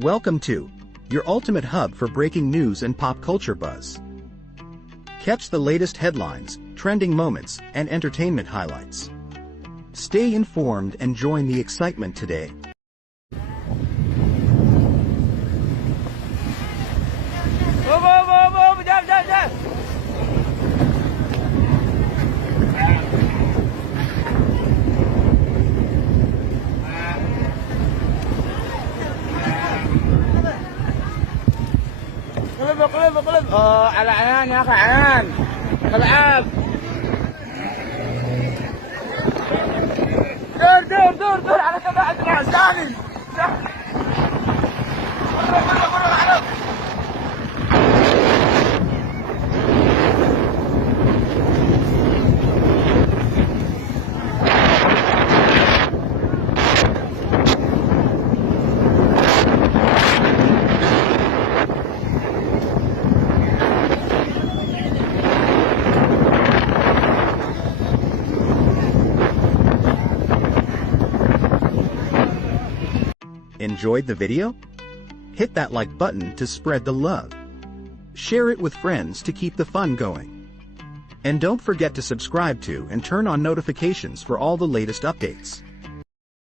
Welcome to your ultimate hub for breaking news and pop culture buzz. Catch the latest headlines, trending moments, and entertainment highlights. Stay informed and join the excitement today. قلب على عنان يا اخي عنان العاب دور على كذا عندنا ثاني Enjoyed the video? Hit that like button to spread the love. Share it with friends to keep the fun going. And don't forget to subscribe to and turn on notifications for all the latest updates.